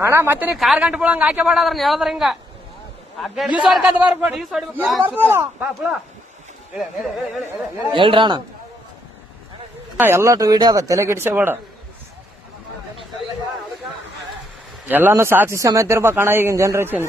ಅಣ್ಣ ಮತ್ತೆ ನೀ ಕಾರ್ ಗಂಟೆ ಬೀಳಂಗ ಹಾಕಿ ಬೇಡ ಅದ್ರ ಹೇಳಿದ್ರ ಹಿಂಗ. ಹೇಳ್ರಿ ಅಣ್ಣ. ಎಲ್ಲಟು ವಿಡಿಯೋ ಅದ ತಲೆ ಕೆಡಿಸಬೇಡ ಎಲ್ಲಾನು ಸಾಕ್ಷಿ ಸಮೇತ ಇರ್ಬೇಕಣ್ಣ ಈಗಿನ ಜನರೇಷನ್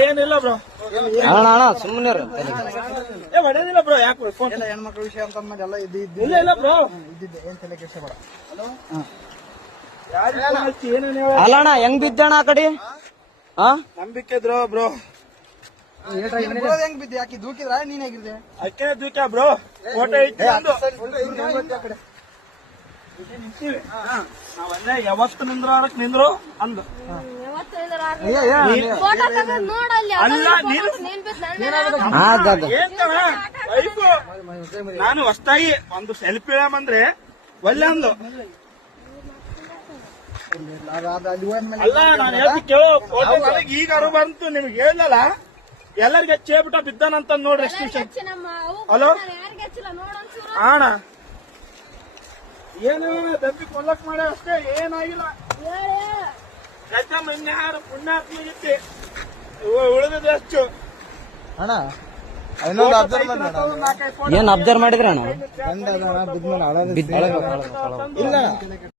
ಏನಿಲ್ಲ ಬ್ರೋ. ಅಣ್ಣ ಅಣ್ಣ ಸುಮ್ಮನೆ ಏ ಹೊಡೆದಿಲ್ಲ ಬ್ರೋ ಯಾಕೆ ಫೋನ್. ಹೆಣ್ಮಕ್ಳ ವಿಷಯ ಅಂತ ಮಾಡಿ ಎಲ್ಲ ಇದು ಇದ್ದು ಇಲ್ಲ ಇಲ್ಲ ಬ್ರೋ. ಇದ್ದಿದ್ದೆ. ಏನ್ ತಲೆ ಕೆಡಿಸಬೇಡ ಏನೇನು ಹೇಳ ಅಲ್ಲ ಅಣ್ಣ ಹೆಂಗ್ ಬಿದ್ದಣ್ಣ ಆ ಕಡೆ? ಹಾ ನಂಬಿಕೆ ಇದ್ರು ಬ್ರೋ. ಹೆಂಗ್ ಬಿದ್ದೆ? ಯಾಕೆ ದೂಕಿದ್ರ? ನೀನ್ ಹೇಗಿದ್ದೆ? ಅಕ್ಕೆ ದೂಕ್ಯಾ ಬ್ರೋ? ಫೋಟೋ ಇಟ್ಟು ನಿಂತೀವಿ ನಾವಲ್ಲೇ ಯಾವತ್ತು ನಿಂದ್ರು? ಅಂದು. ಫೋಟೋ ತೆಗೆದು ನೋಡಲ್ಲಿ ಅಲ್ಲ ನೀನು ಹೊಸ್ತಾಗಿ ಒಂದು ಸೆಲ್ಫಿ ಬಂದ್ರೆ ಒಳ್ಳೆ ಅಂದು ಅಲ್ಲಿ ನಾನು ಹೇಳ್ತಿ ಕೇಳು ಫೋಟೋ ನನಗೆ ಈಗ ಅರು ಬಂತು ನಿಮ್ಗೆ ಹೇಳಲ್ಲ ಎಲ್ಲರಿಗೆ ಚೇಬಿಟ ಬಿದ್ದಾನಂತ ನೋಡ್ರಿ ಹಲೋ ಅಣ್ಣ ಏನು? ದಂಬಿ ಕೊಲ್ಲಕ್ ಮಾಡ ಅಷ್ಟೇ ಏನಾಗಿಲ್ಲ. ಗದ್ದಮ್ಮ ಇನ್ಯಾರು ಪುಣ್ಯಾತ್ಮ ಇದ್ದೆ ಉಳಿದದ ಎಷ್ಟು ಅಣ್ಣ ಇನ್ನೊಂದು ಅಬ್ಸರ್ವ್ ಮಾಡಿ ಏನ್ ಅಬ್ಸರ್ವ್ ಮಾಡಿದ್ರೆ ಅಣ್ಣ? ಬಿದ್ದ ಇಲ್ಲ.